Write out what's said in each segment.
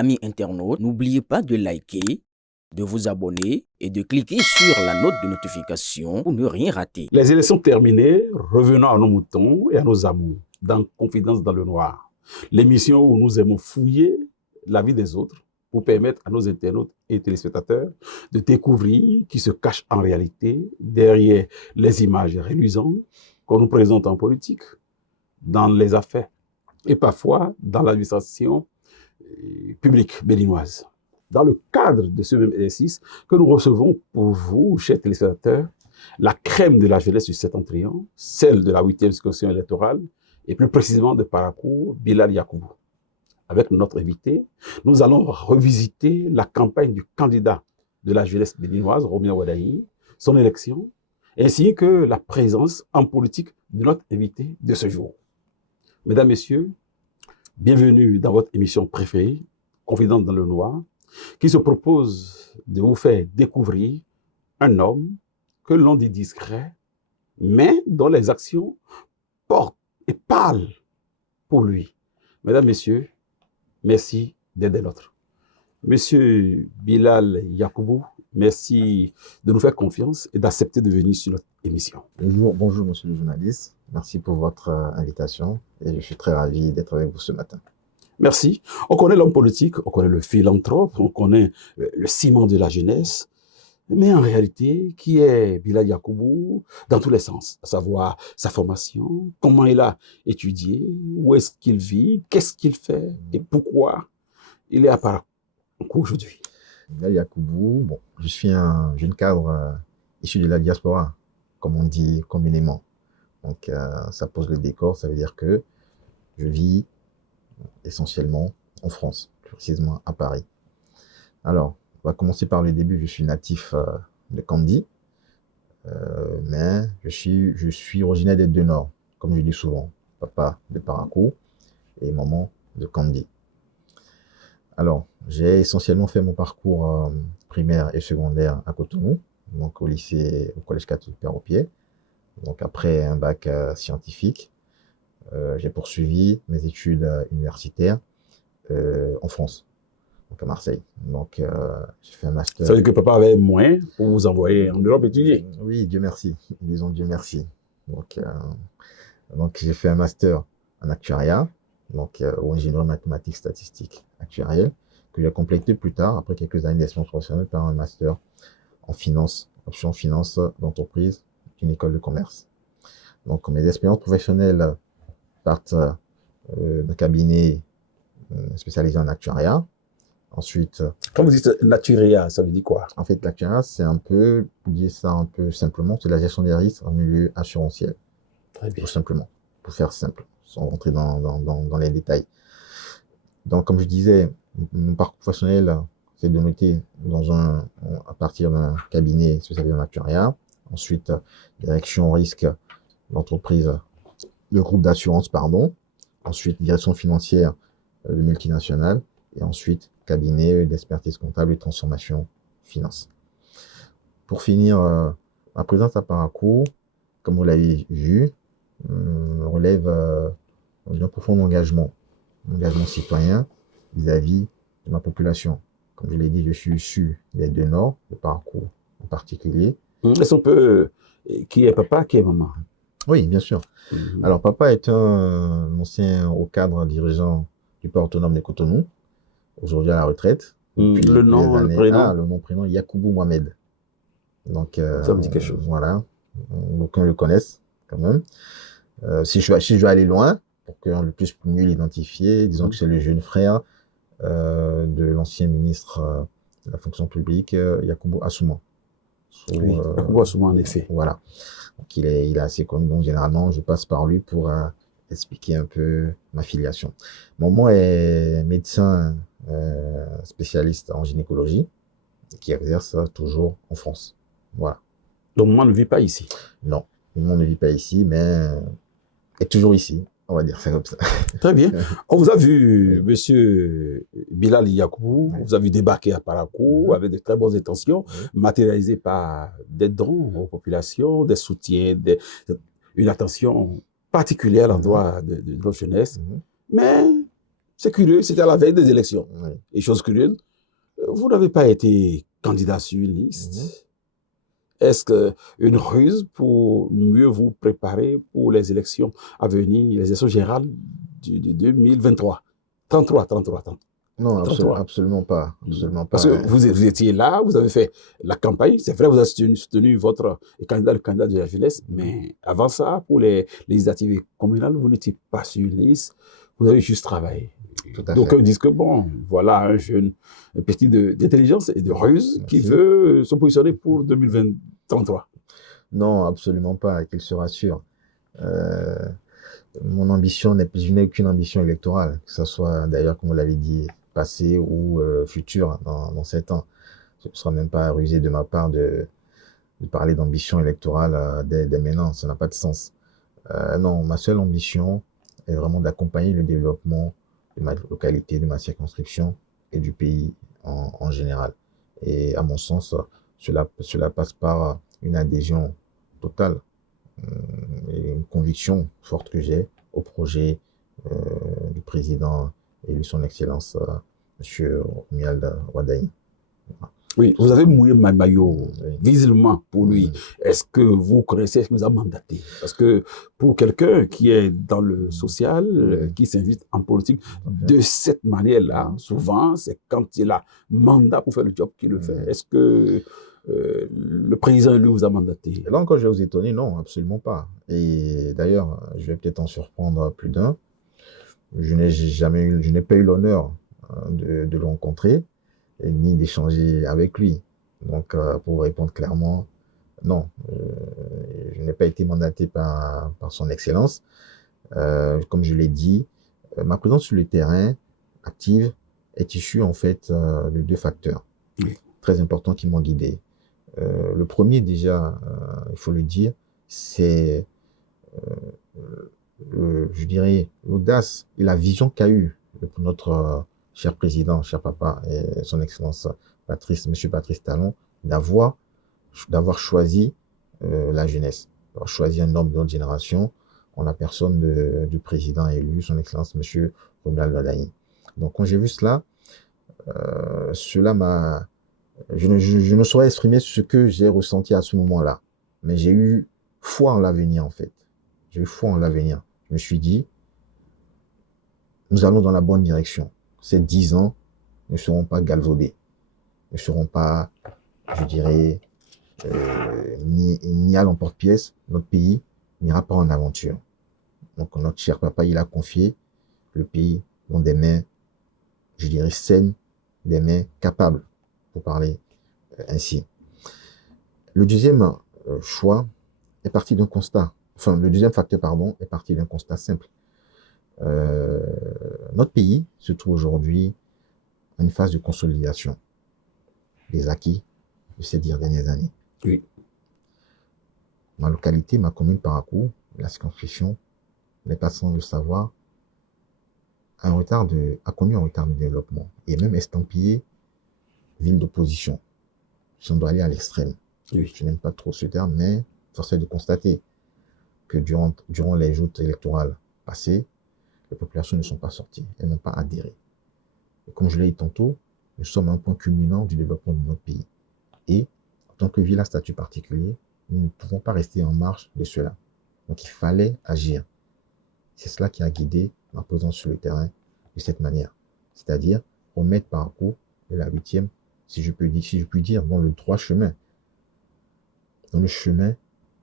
Amis internautes, n'oubliez pas de liker, de vous abonner et de cliquer sur la note de notification pour ne rien rater. Les élections terminées, revenons à nos moutons et à nos amours, dans Confidence dans le Noir, l'émission où nous aimons fouiller la vie des autres pour permettre à nos internautes et téléspectateurs de découvrir qui se cache en réalité derrière les images reluisantes qu'on nous présente en politique, dans les affaires et parfois dans l'administration publique béninoise. Dans le cadre de ce même exercice que nous recevons pour vous, chers téléspectateurs, la crème de la jeunesse du septentrion, celle de la 8e circonscription électorale, et plus précisément de Parakou, Bilal Yakoubou. Avec notre invité, nous allons revisiter la campagne du candidat de la jeunesse béninoise, Romeo Wadahi, son élection, ainsi que la présence en politique de notre invité de ce jour. Mesdames, Messieurs, bienvenue dans votre émission préférée, Confidence dans le Noir, qui se propose de vous faire découvrir un homme que l'on dit discret, mais dont les actions portent et parlent pour lui. Mesdames, Messieurs, merci d'être des nôtres. Monsieur Bilal Yakoubou, merci de nous faire confiance et d'accepter de venir sur notre émission. Bonjour, monsieur le journaliste. Merci pour votre invitation et je suis très ravi d'être avec vous ce matin. Merci. On connaît l'homme politique, on connaît le philanthrope, on connaît le ciment de la jeunesse. Mais en réalité, qui est Bilal Yakoubou dans tous les sens, à savoir sa formation, comment il a étudié, où est-ce qu'il vit, qu'est-ce qu'il fait et pourquoi il est à Parakou aujourd'hui. Bilal Yakoubou, bon, je suis un jeune cadre issu de la diaspora, comme on dit communément. Donc ça pose le décor, ça veut dire que je vis essentiellement en France, plus précisément à Paris. Alors, on va commencer par le début. Je suis natif de Kandy, mais je suis originaire des Deux Nord, comme je dis souvent. Papa de Parakou et maman de Kandy. Alors, j'ai essentiellement fait mon parcours primaire et secondaire à Cotonou, donc au collège catholique Père-au-Pied. Donc après un bac scientifique, j'ai poursuivi mes études universitaires en France. Donc à Marseille. Donc j'ai fait un master. Ça veut dire que papa avait moins pour vous envoyer en Europe étudier. Oui, Dieu merci. Disons Dieu merci. Donc j'ai fait un master en actuariat, donc ou ingénierie mathématiques statistiques actuarielle, que j'ai complété plus tard, après quelques années d'expérience professionnelle, par un master en finance, option finance d'entreprise d'une école de commerce. Donc mes expériences professionnelles partent d'un cabinet spécialisé en actuariat. Ensuite, quand vous dites naturia, ça veut dire quoi? En fait, l'actuariat, c'est un peu, pour dire ça un peu simplement, c'est la gestion des risques en milieu assurantiel. Très bien. Tout simplement, pour faire simple, sans rentrer dans les détails. Donc, comme je disais, mon parcours professionnel, c'est de noter à partir d'un cabinet spécialisé en actuariat. Ensuite, direction risque d'entreprise, le groupe d'assurance, pardon. Ensuite, direction financière de multinationales. Et ensuite, cabinet d'expertise comptable et transformation finance. Pour finir, ma présence à Parakou, comme vous l'avez vu, relève d'un profond engagement citoyen vis-à-vis de ma population. Comme je l'ai dit, je suis issu des Deux Nord, de Parakou en particulier. Est-ce qu'on peut... Qui est papa, qui est maman? Oui, bien sûr. Alors, papa est un ancien haut cadre dirigeant du port autonome de Cotonou, aujourd'hui à la retraite. Le nom, le prénom? Le nom, prénom, Yakoubou Mohamed. Donc, ça me dit quelque chose. Voilà. Aucun le connaissent, quand même. Si je dois aller loin, pour qu'on puisse mieux l'identifier, disons que c'est le jeune frère de l'ancien ministre de la fonction publique, Yakoubou Assouman. Oui, Yakoubou Assouman, en effet. Voilà. Donc, il est assez connu. Donc, généralement, je passe par lui pour expliquer un peu ma filiation. Mon maman est médecin spécialiste en gynécologie qui exerce toujours en France. Voilà. Donc, maman ne vit pas ici? Non, maman ne vit pas ici, mais est toujours ici. On va dire ça comme ça. Très bien. On vous a vu, monsieur Bilal Yakoubou, vous avez débarqué à Parakou avec de très bonnes intentions, matérialisées par des dons aux populations, des soutiens, une attention particulière à l'endroit de notre jeunesse. Mais C'est curieux, c'était à la veille des élections. Oui. Et chose curieuse, vous n'avez pas été candidat sur une liste. Est-ce qu'une ruse pour mieux vous préparer pour les élections à venir, les élections générales de 2023? 33. Non, 33. absolument pas. Absolument Parce pas. que vous étiez là, vous avez fait la campagne, c'est vrai, vous avez soutenu votre candidat, le candidat de la jeunesse, mais avant ça, pour les législatives communales, vous n'étiez pas sur une liste, vous avez juste travaillé. Tout à Donc, fait. ils disent que bon, voilà un jeune petit d'intelligence et de ruse qui Merci. veut se positionner pour 2023. Non, absolument pas, qu'il se rassure. Mon ambition je n'ai aucune ambition électorale, que ce soit d'ailleurs, comme vous l'avez dit, passé ou futur dans 7 ans. Ce ne sera même pas rusé de ma part de parler d'ambition électorale dès maintenant, ça n'a pas de sens. Non, ma seule ambition est vraiment d'accompagner le développement de ma localité, de ma circonscription et du pays en général. Et à mon sens, cela passe par une adhésion totale et une conviction forte que j'ai au projet du président élu son Excellence, M. Romuald Wardani. Oui, vous avez mouillé ma maillot visiblement pour lui. Mhm. Est-ce que vous connaissez, est-ce que vous a mandaté? Parce que pour quelqu'un qui est dans le social, qui s'invite en politique de cette manière-là, souvent, c'est quand il a mandat pour faire le job qu'il le fait. Est-ce que le président lui vous a mandaté? Et là encore, je vais vous étonner, non, absolument pas. Et d'ailleurs, je vais peut-être en surprendre plus d'un. Je n'ai pas eu l'honneur de le rencontrer, ni d'échanger avec lui. Donc, pour vous répondre clairement, non, je n'ai pas été mandaté par son Excellence. Comme je l'ai dit, ma présence sur le terrain active est issue en fait de 2 facteurs très importants qui m'ont guidé. Le premier déjà, il faut le dire, c'est, je dirais, l'audace et la vision qu'a eu notre cher président, cher papa, et son Excellence Monsieur Patrice Talon, d'avoir choisi la jeunesse, d'avoir choisi un homme de notre génération en la personne du président élu, son Excellence Monsieur Romuald Wardani. Donc quand j'ai vu cela, cela m'a... Je ne saurais exprimer ce que j'ai ressenti à ce moment-là, mais j'ai eu foi en l'avenir en fait. J'ai eu foi en l'avenir. Je me suis dit, nous allons dans la bonne direction. Ces 10 ans ne seront pas galvaudés, ne seront pas, je dirais, mis à l'emporte-pièce. Notre pays n'ira pas en aventure. Donc notre cher papa, il a confié le pays dans des mains, je dirais, saines, des mains capables, pour parler ainsi. Le deuxième choix est parti d'un constat, enfin le deuxième facteur, pardon, est parti d'un constat simple. Notre pays se trouve aujourd'hui en une phase de consolidation des acquis de ces 10 dernières années. Oui. Ma localité, ma commune Parakou, la circonscription, n'est pas sans le savoir, a connu un retard de développement et même estampillé ville d'opposition. Si on doit aller à l'extrême. Oui. Je n'aime pas trop ce terme, mais force est de constater que durant les joutes électorales passées, les populations ne sont pas sorties, elles n'ont pas adhéré. Et comme je l'ai dit tantôt, nous sommes à un point culminant du développement de notre pays. Et en tant que ville à statut particulier, nous ne pouvons pas rester en marge de cela. Donc il fallait agir. C'est cela qui a guidé ma présence sur le terrain de cette manière. C'est-à-dire remettre Parakou de la 8e, si je puis dire, dans le droit chemin. Dans le chemin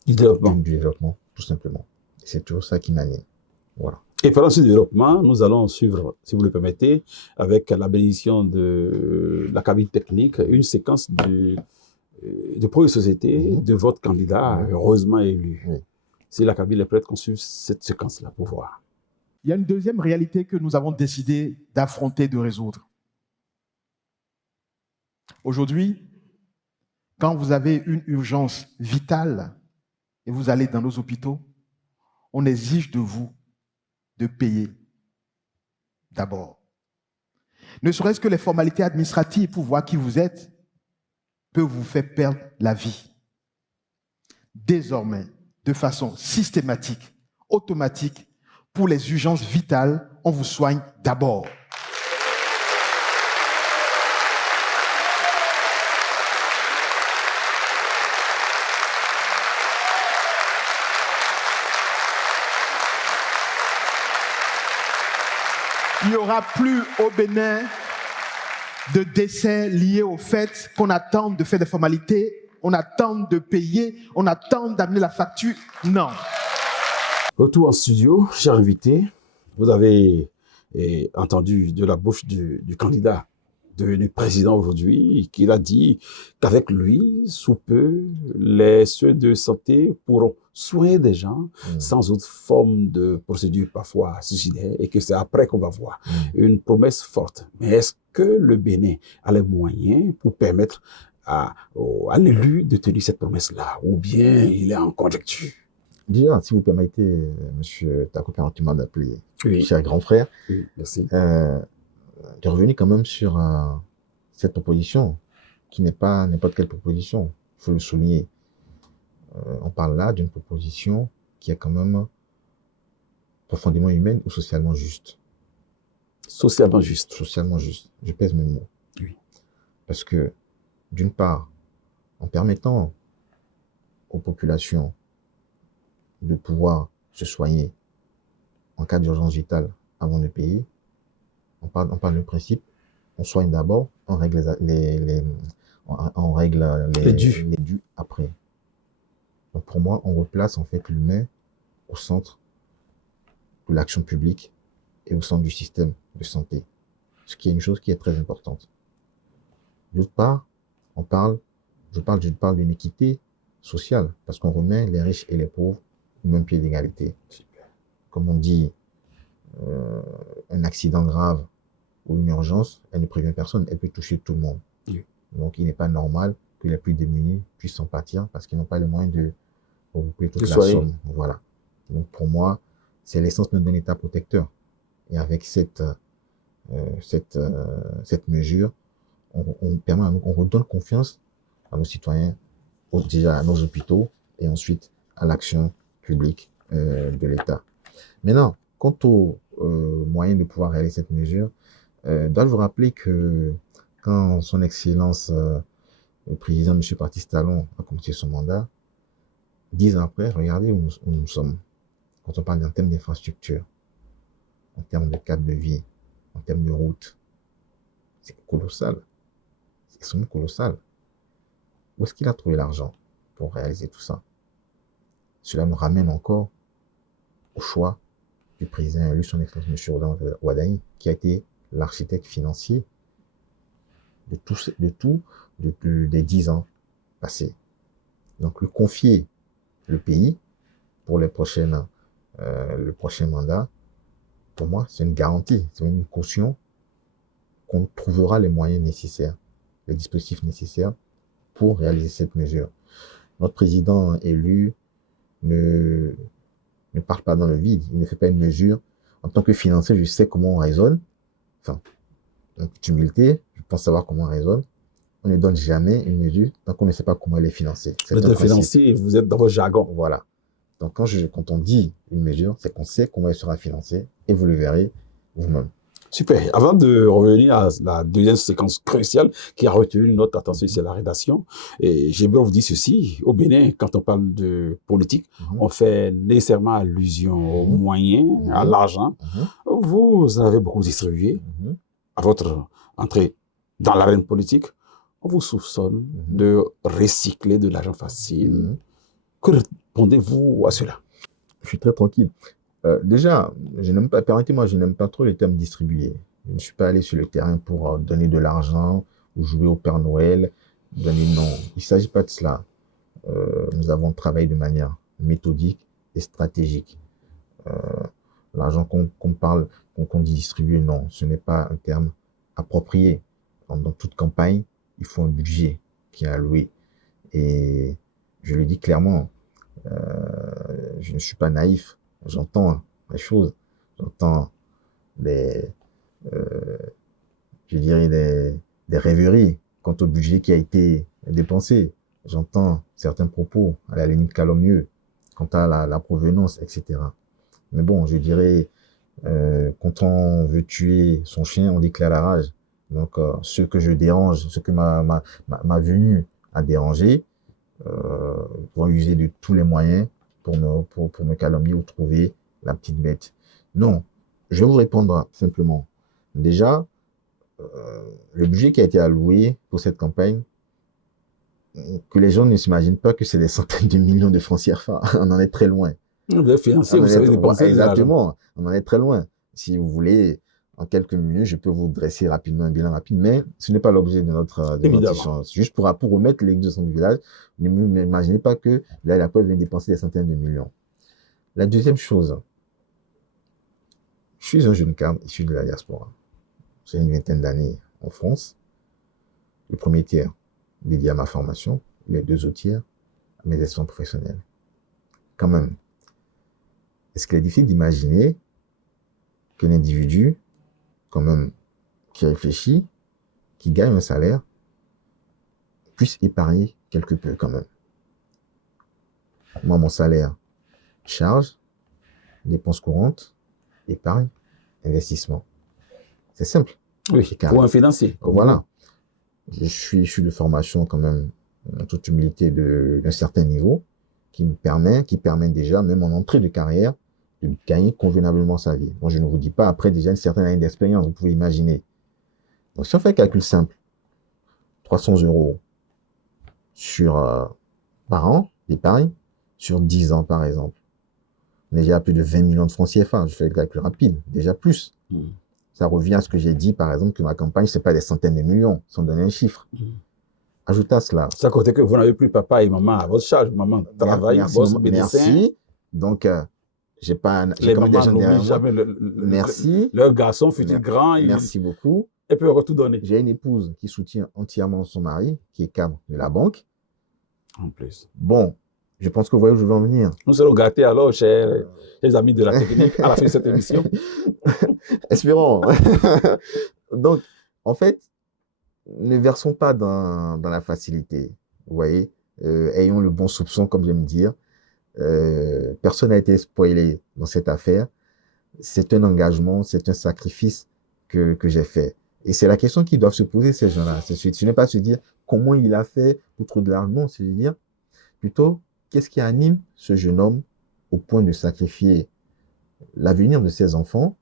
du développement, tout simplement. C'est toujours ça qui m'anime. Voilà. Et pendant ce développement, nous allons suivre, si vous le permettez, avec la bénédiction de la cabine technique, une séquence de projet de société de votre candidat, heureusement élu. Oui. Si la cabine est prête, qu'on suive cette séquence-là pour voir. Il y a une deuxième réalité que nous avons décidé d'affronter, de résoudre. Aujourd'hui, quand vous avez une urgence vitale et vous allez dans nos hôpitaux, on exige de vous de payer d'abord. Ne serait-ce que les formalités administratives pour voir qui vous êtes peuvent vous faire perdre la vie. Désormais, de façon systématique, automatique, pour les urgences vitales, on vous soigne d'abord. Il n'y aura plus au Bénin de décès liés au fait qu'on attend de faire des formalités, on attend de payer, on attend d'amener la facture. Non. Retour en studio, cher invité, vous avez entendu de la bouche du candidat devenu président aujourd'hui, qu'il a dit qu'avec lui, sous peu, les soins de santé pourront soigner des gens sans autre forme de procédure parfois suicidaire et que c'est après qu'on va voir une promesse forte. Mais est-ce que le Bénin a les moyens pour permettre à l'élu de tenir cette promesse-là ou bien il est en conjecture? Déjà, si vous permettez, monsieur Tako Perrotima, d'appeler cher grand frère, oui, merci. De revenir quand même sur cette proposition, qui n'est pas n'importe quelle proposition, il faut le souligner. On parle là d'une proposition qui est quand même profondément humaine ou socialement juste. Socialement juste. Socialement juste. Je pèse mes mots. Oui. Parce que, d'une part, en permettant aux populations de pouvoir se soigner en cas d'urgence vitale avant de payer, on parle du principe, on soigne d'abord, on règle les dus après. Donc pour moi, on replace en fait l'humain au centre de l'action publique et au centre du système de santé, ce qui est une chose qui est très importante. D'autre part, je parle d'une équité sociale, parce qu'on remet les riches et les pauvres au même pied d'égalité. Comme on dit, un accident grave ou une urgence, elle ne prévient personne, elle peut toucher tout le monde. Oui. Donc il n'est pas normal que les plus démunis puissent s'en pâtir parce qu'ils n'ont pas les moyens de regrouper toute la somme. Voilà. Donc pour moi, c'est l'essence même d'un État protecteur. Et avec cette mesure, on redonne confiance à nos citoyens, déjà à nos hôpitaux et ensuite à l'action publique de l'État. Maintenant, quant aux moyens de pouvoir réaliser cette mesure, dois-je vous rappeler que quand son Excellence, le président M. Patrice Talon a commencé son mandat, 10 ans après, regardez où nous sommes. Quand on parle en termes d'infrastructure, en termes de cadre de vie, en termes de route, c'est colossal. C'est extrêmement colossal. Où est-ce qu'il a trouvé l'argent pour réaliser tout ça? Cela nous ramène encore au choix du président élu, son Excellence M. Ouaddaï, qui a été l'architecte financier des 10 ans passés. Donc, lui confier le pays pour le prochain mandat, pour moi, c'est une garantie, c'est même une caution qu'on trouvera les moyens nécessaires, les dispositifs nécessaires pour réaliser cette mesure. Notre président élu ne part pas dans le vide, il ne fait pas une mesure. En tant que financier, je sais comment on raisonne. Enfin, en toute humilité, je pense savoir comment on raisonne. On ne donne jamais une mesure tant qu'on ne sait pas comment elle est financée. Vous êtes financier et vous êtes dans votre jargon. Voilà. Donc quand on dit une mesure, c'est qu'on sait comment elle sera financée et vous le verrez vous-même. Super. Avant de revenir à la deuxième séquence cruciale qui a retenu notre attention ici à la rédaction, et j'aimerais vous dire ceci. Au Bénin, quand on parle de politique, on fait nécessairement allusion aux moyens, à l'argent. Vous en avez beaucoup distribué à votre entrée dans l'arène politique. On vous soupçonne de recycler de l'argent facile. Que répondez-vous à cela? Je suis très tranquille. Déjà, permettez-moi, je n'aime pas trop les termes distribués. Je ne suis pas allé sur le terrain pour donner de l'argent ou jouer au Père Noël, donner non. Il ne s'agit pas de cela. Nous avons travaillé de manière méthodique et stratégique. L'argent qu'on dit distribuer, non, ce n'est pas un terme approprié. Dans toute campagne, il faut un budget qui est alloué. Et je le dis clairement, je ne suis pas naïf. J'entends les choses, j'entends des rêveries quant au budget qui a été dépensé. J'entends certains propos, à la limite calomnieux, quant à la provenance, etc. Mais bon, je dirais, quand on veut tuer son chien, on déclare la rage. Donc, ce que je dérange, ce que ma venue a dérangé, vont user de tous les moyens pour me calomnier ou trouver la petite bête. Non, je vais vous répondre simplement. Déjà, le budget qui a été alloué pour cette campagne, que les gens ne s'imaginent pas que c'est des centaines de millions de francs CFA. On en est très loin. Vous êtes financier, vous savez dépenser de l'argent. Exactement, on en est très loin. Si vous voulez, en quelques minutes, je peux vous dresser rapidement un bilan rapide, mais ce n'est pas l'objet de notre échange. Juste pour remettre l'exemple du village, ne m'imaginez pas que la POF vient dépenser des centaines de millions. La deuxième chose, je suis un jeune cadre issu de la diaspora. J'ai une vingtaine d'années en France. Le premier tiers dédié à ma formation, les deux autres tiers à mes expériences professionnelles. Quand même, est-ce qu'il est difficile d'imaginer qu'un individu, quand même, qui réfléchit, qui gagne un salaire, puisse épargner quelque peu quand même? Moi, mon salaire, charge, dépenses courantes, épargne, investissement. C'est simple. Oui, pour un financier. Voilà. Je suis de formation quand même, en toute humilité, d'un certain niveau, qui permet déjà, même en entrée de carrière, de gagner convenablement sa vie. Bon, je ne vous dis pas après déjà une certaine année d'expérience, vous pouvez imaginer. Donc, si on fait un calcul simple, 300 € par an d'épargne, sur 10 ans par exemple, déjà plus de 20 millions de francs CFA, je fais le calcul rapide, déjà plus. Ça revient à ce que j'ai dit, par exemple, que ma campagne, c'est pas des centaines de millions, sans donner un chiffre. Ajoute à cela. Ça côté que vous n'avez plus papa et maman à votre charge. Maman travaille, bosse, médecin. Merci. Donc, j'ai pas les mamans n'oublient jamais leur garçon futur grand. Merci beaucoup. Et puis, on va tout donner. J'ai une épouse qui soutient entièrement son mari, qui est cadre de la banque. En plus. Bon, je pense que vous voyez où je veux en venir. Nous serons gâtés alors, chers amis de la technique, à la fin de cette émission. Espérons. Donc, en fait, ne versons pas dans la facilité. Vous voyez, ayons le bon soupçon, comme j'aime dire. Personne n'a été spoilé dans cette affaire. C'est un engagement, c'est un sacrifice que j'ai fait. Et c'est la question qu'ils doivent se poser, ces gens-là. Ce n'est pas se dire comment il a fait pour trouver de l'argent. Non, c'est de dire plutôt qu'est-ce qui anime ce jeune homme au point de sacrifier l'avenir de ses enfants,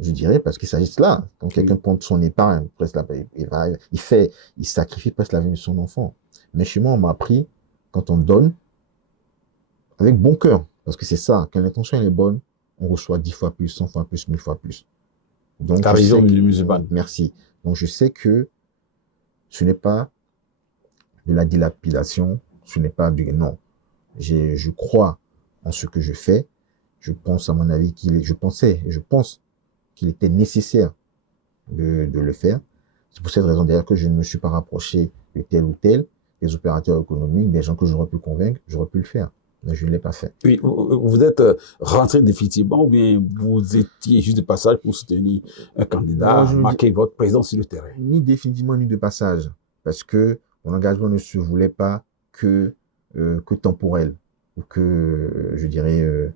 je dirais, parce qu'il s'agit de là. Quand quelqu'un prend son épargne, presque il sacrifie presque l'avenir de son enfant. Mais chez moi, on m'a appris, quand on donne, avec bon cœur, parce que c'est ça, quand l'intention est bonne, on reçoit 10 fois plus, 100 fois plus, 1000 fois plus. Donc, t'as raison, musulman. Merci. Donc, je sais que ce n'est pas de la dilapidation, ce n'est pas du non. Je crois en ce que je fais. Je pense, à mon avis, je pense qu'il était nécessaire de le faire. C'est pour cette raison d'ailleurs que je ne me suis pas rapproché de tel ou tel, des opérateurs économiques, des gens que j'aurais pu convaincre, j'aurais pu le faire. Mais je ne l'ai pas fait. Oui, vous êtes rentré définitivement ou bien vous étiez juste de passage pour soutenir un candidat, marquer votre présence sur le terrain? Ni définitivement, ni de passage. Parce que mon engagement ne se voulait pas que temporel. Ou que, je dirais,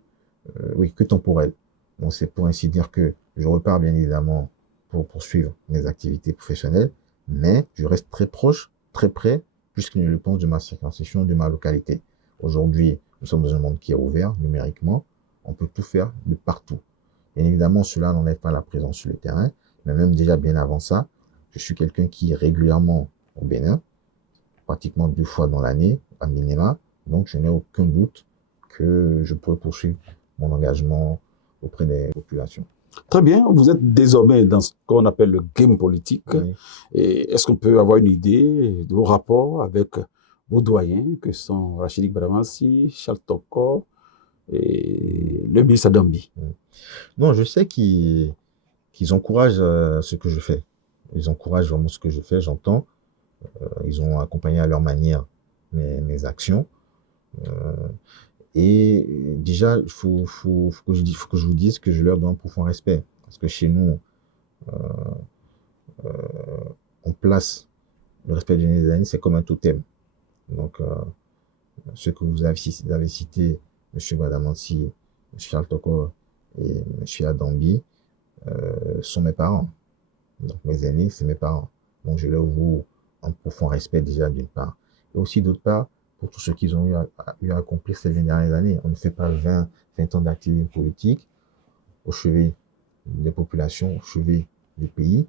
oui, que temporel. Donc, c'est pour ainsi dire que je repars bien évidemment pour poursuivre mes activités professionnelles, mais je reste très proche, très près, puisque je le pense, de ma circonscription, de ma localité. Aujourd'hui, nous sommes dans un monde qui est ouvert numériquement. On peut tout faire de partout. Bien évidemment, cela n'enlève pas la présence sur le terrain, mais même déjà bien avant ça, je suis quelqu'un qui est régulièrement au Bénin, pratiquement 2 fois dans l'année, à minima. Donc, je n'ai aucun doute que je pourrais poursuivre mon engagement auprès des populations. Très bien, vous êtes désormais dans ce qu'on appelle le game politique. Oui. Et est-ce qu'on peut avoir une idée de vos rapports avec vos doyens, que sont Rachid Bramansi, Charles Toko et le ministre Dambi? Non, je sais qu'ils encouragent ce que je fais. Ils encouragent vraiment ce que je fais, j'entends. Ils ont accompagné à leur manière mes actions. Et déjà, il faut que je vous dise que je leur donne un profond respect. Parce que chez nous, on place le respect des années, c'est comme un totem. Donc, ceux que vous avez cités, M. Badamansi, M. Charles Toko et M. Adambi, sont mes parents. Donc, mes aînés, c'est mes parents. Donc, je leur voue un profond respect déjà d'une part. Et aussi d'autre part, pour tout ce qu'ils ont eu à accomplir ces 20 dernières années. On ne fait pas 20 ans d'activité politique au chevet des populations, au chevet du pays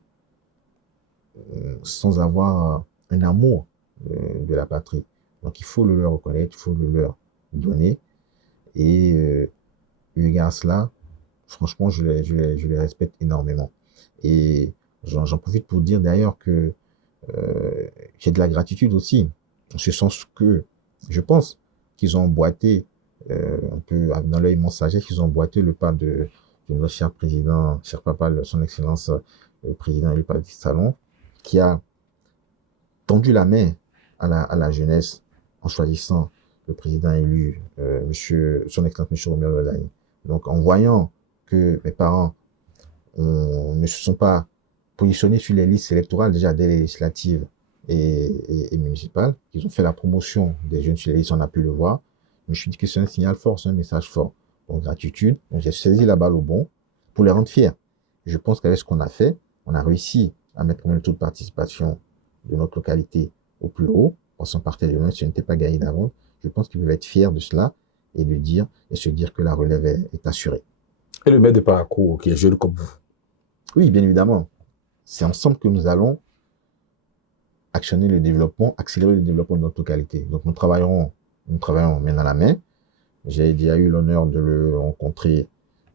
sans avoir un amour de la patrie. Donc il faut le leur reconnaître, il faut le leur donner. Et eu égard à cela, franchement, je les respecte énormément. Et j'en profite pour dire d'ailleurs que j'ai de la gratitude aussi, en ce sens que je pense qu'ils ont emboîté, un peu dans leur immense sagesse, qu'ils ont emboîté le pas de notre cher président, cher papa, son excellence, le président élu Patrice Talon, qui a tendu la main à la jeunesse en choisissant le président élu, son excellence, M. Romuald Wardani. Donc, en voyant que mes parents ne se sont pas positionnés sur les listes électorales, déjà dès les législatives et municipales, qu'ils ont fait la promotion des jeunes sur les listes, on a pu le voir. Je me suis dit que c'est un signal fort, c'est un message fort. Donc, gratitude. Donc, j'ai saisi la balle au bon pour les rendre fiers. Je pense qu'avec ce qu'on a fait, on a réussi à mettre quand même le taux de participation de notre localité au plus haut. On s'en partait de loin, ce n'était pas gagné d'avance. Je pense qu'ils peuvent être fiers de cela et se dire que la relève est assurée. Et le maire de Parakou, qui est jeune comme vous? Oui, bien évidemment. C'est ensemble que nous allons actionner le développement, accélérer le développement de notre localité. Donc nous travaillons main dans la main. J'ai déjà eu l'honneur de le rencontrer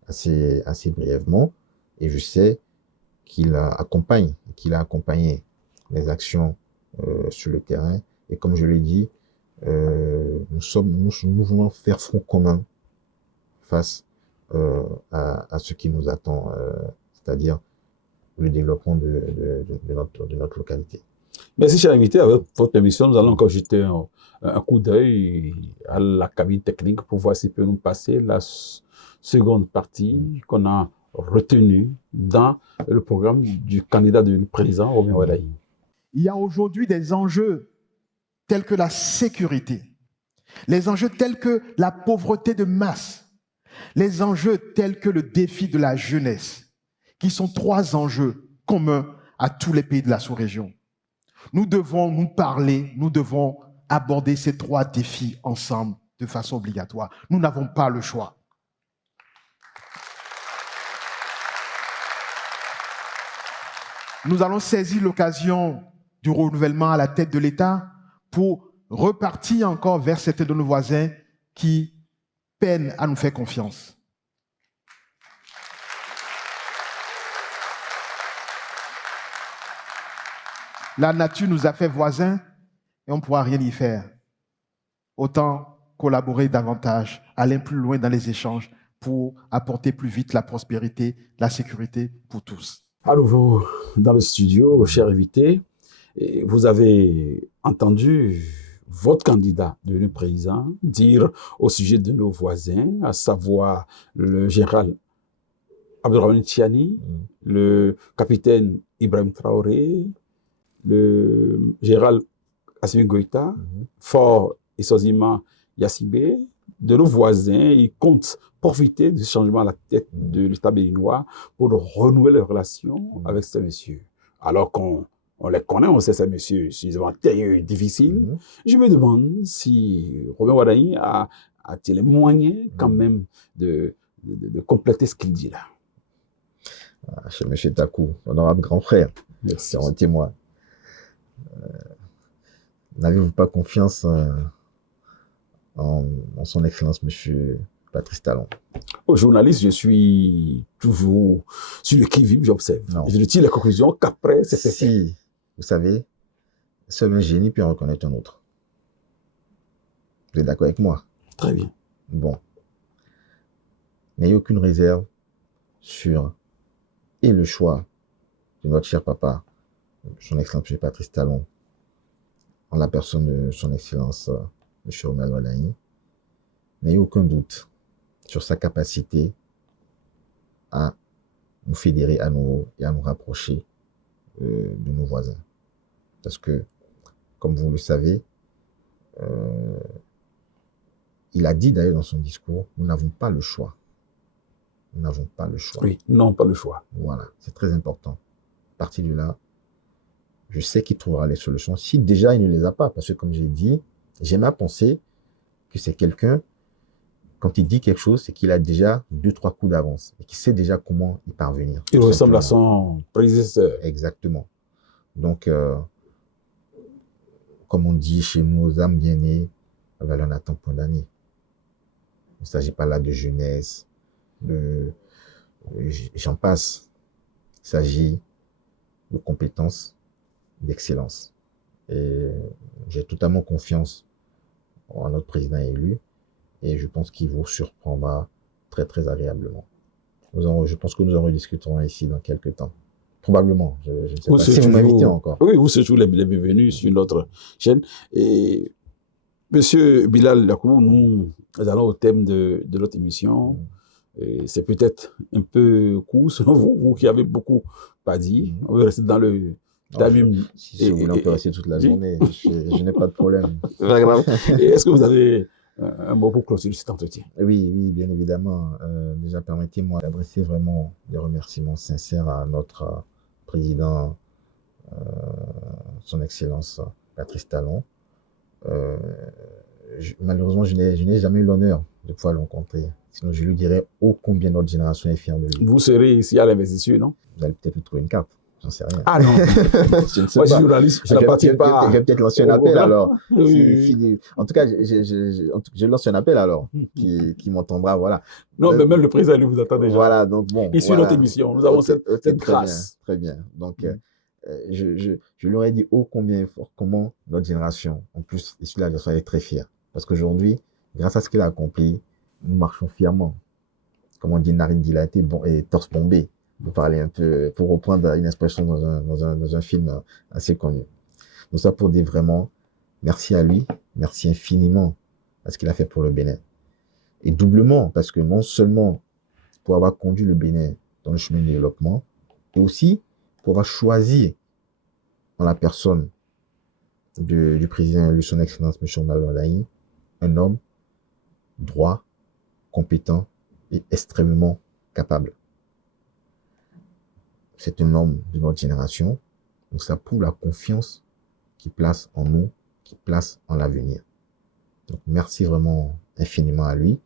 assez brièvement et je sais qu'il a accompagné les actions sur le terrain. Et comme je l'ai dit, nous voulons faire front commun face à ce qui nous attend, c'est-à-dire le développement de notre localité. Merci, cher invité. Avec votre permission, nous allons encore jeter un coup d'œil à la cabine technique pour voir s'il peut nous passer la seconde partie qu'on a retenue dans le programme du candidat du président Romuald Wardani. Il y a aujourd'hui des enjeux tels que la sécurité, les enjeux tels que la pauvreté de masse, les enjeux tels que le défi de la jeunesse, qui sont 3 enjeux communs à tous les pays de la sous-région. Nous devons nous parler, nous devons aborder ces 3 défis ensemble de façon obligatoire. Nous n'avons pas le choix. Nous allons saisir l'occasion du renouvellement à la tête de l'État pour repartir encore vers certains de nos voisins qui peinent à nous faire confiance. La nature nous a fait voisins et on ne pourra rien y faire. Autant collaborer davantage, aller plus loin dans les échanges pour apporter plus vite la prospérité, la sécurité pour tous. À nouveau dans le studio, cher invité, vous avez entendu votre candidat devenu président dire au sujet de nos voisins, à savoir le général Abdourahmane Tiani, le capitaine Ibrahim Traoré, le général Assimi Goïta, Fort et Sozima Yassibé, de nos voisins, ils comptent profiter du changement à la tête de l'État béninois pour renouer les relations avec ces messieurs. Alors qu'on les connaît, on sait ces messieurs suffisamment difficiles. Je me demande si Romuald Wardani a-t-il les moyens quand même de compléter ce qu'il dit là. Chez M. Takou, honorable grand frère, Merci. c'est un témoin. N'avez-vous pas confiance en son excellence, M. Patrice Talon? Au journaliste, je suis toujours sur le qui-vive, j'observe. Je ne tire les conclusions qu'après c'est fait. Si, vous savez, seul un génie peut en reconnaître un autre. Vous êtes d'accord avec moi? Très bien. Bon. N'ayez aucune réserve sur le choix de notre cher papa, son excellence M. Patrice Talon, en la personne de son excellence M. Romuald Wardani. N'ayez aucun doute sur sa capacité à nous fédérer à nouveau et à nous rapprocher de nos voisins. Parce que, comme vous le savez, il a dit d'ailleurs dans son discours, nous n'avons pas le choix. Nous n'avons pas le choix. Oui, non, pas le choix. Voilà, c'est très important. À partir de là, je sais qu'il trouvera les solutions. Si déjà il ne les a pas, parce que comme j'ai dit, j'aime à penser que c'est quelqu'un quand il dit quelque chose, c'est qu'il a déjà 2-3 coups d'avance et qu'il sait déjà comment y parvenir. Il tout ressemble à simplement. son prédécesseur. Exactement. Donc, comme on dit chez nous, aux âmes bien nées, la valeur n'attend point d'année. Il ne s'agit pas là de jeunesse, j'en passe. Il s'agit de compétences, d'excellence. Et j'ai totalement confiance en notre président élu et je pense qu'il vous surprendra très, très agréablement. Je pense que nous en rediscuterons ici dans quelques temps. Probablement, je ne sais pas si vous m'invitez encore. Oui, vous êtes toujours les bienvenus sur notre chaîne. Et Monsieur Bilal Yacoubou, nous allons au thème de notre émission. C'est peut-être un peu court selon vous, vous qui avez beaucoup pas dit. On va rester dans le timing. Si vous voulez, on peut rester toute la journée. Je n'ai pas de problème. C'est pas grave. Est-ce que vous avez un mot pour clôturer cet entretien? Oui, bien évidemment. Déjà, permettez-moi d'adresser vraiment des remerciements sincères à notre président, son Excellence Patrice Talon. Malheureusement, je n'ai jamais eu l'honneur de pouvoir le rencontrer. Sinon, je lui dirais ô combien notre génération est fière de lui. Vous serez ici à l'investiture, non? Vous allez peut-être lui trouver une carte. J'en sais rien. Ah non. Je ne sais Moi, pas. je suis journaliste, je n'appartiens pas. Je vais peut-être lancer un appel alors. Oui. En tout cas, je lance un appel alors, qui m'entendra, voilà. Non, mais même le président lui vous attend déjà. Voilà, donc bon. Il suit notre émission, nous avons cette grâce. Très bien. Donc, je leur ai dit ô combien fort, comment notre génération, en plus, issue de la génération, est très fière. Parce qu'aujourd'hui, grâce à ce qu'il a accompli, nous marchons fièrement. Comme on dit, narine dilatée et torse bombé. Pour parler un peu, pour reprendre une expression dans un film assez connu. Donc ça pour dire vraiment, merci à lui, merci infiniment à ce qu'il a fait pour le Bénin. Et doublement, parce que non seulement pour avoir conduit le Bénin dans le chemin du développement, et aussi pour avoir choisi en la personne du président élu, son Excellence M. Malalaï, un homme droit, compétent et extrêmement capable. C'est un homme de notre génération, donc ça prouve la confiance qu'il place en nous, qu'il place en l'avenir. Donc merci vraiment infiniment à lui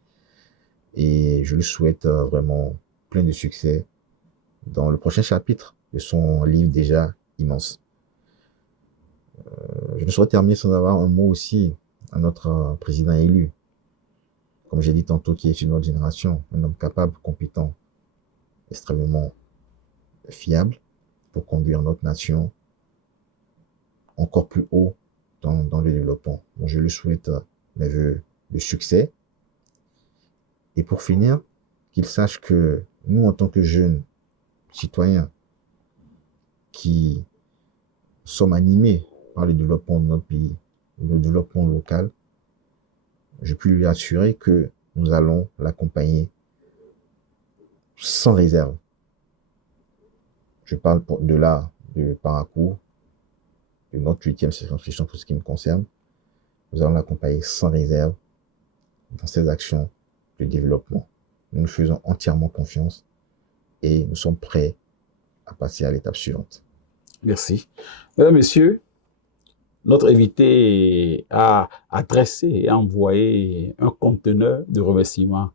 et je lui souhaite vraiment plein de succès dans le prochain chapitre de son livre déjà immense. Je ne saurais terminer sans avoir un mot aussi à notre président élu, comme j'ai dit tantôt, qui est une autre génération, un homme capable, compétent, extrêmement fiable pour conduire notre nation encore plus haut dans le développement. Donc, je lui souhaite mes vœux de succès. Et pour finir, qu'il sache que nous, en tant que jeunes citoyens qui sommes animés par le développement de notre pays, le développement local, je peux lui assurer que nous allons l'accompagner sans réserve. Je parle de Parakou, de notre 8e circonscription pour ce qui me concerne. Nous allons l'accompagner sans réserve dans ses actions de développement. Nous nous faisons entièrement confiance et nous sommes prêts à passer à l'étape suivante. Merci. Mesdames, Messieurs, notre invité a adressé et envoyé un conteneur de remerciements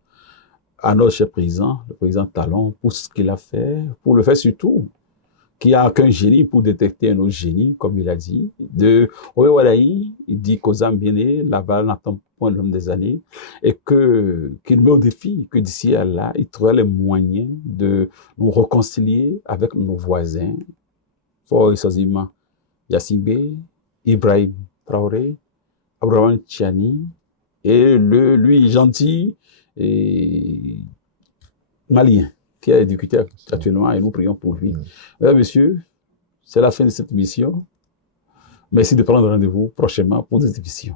à notre cher président, le président Talon, pour ce qu'il a fait, pour le fait surtout qu'il n'y a qu'un génie pour détecter un autre génie, comme il a dit. De Owewadaï, il dit qu'aux Ambéné, la balle n'attend point l'homme des années, et qu'il met au défi que d'ici à là, il trouvera les moyens de nous réconcilier avec nos voisins, Fort Sazima, Yassibé, Ibrahim Traoré, Abraham Tchani, et lui gentil et malien, qui est exécuté actuellement, et nous prions pour lui. Mesdames, Messieurs, c'est la fin de cette émission. Merci de prendre rendez-vous prochainement pour des émissions.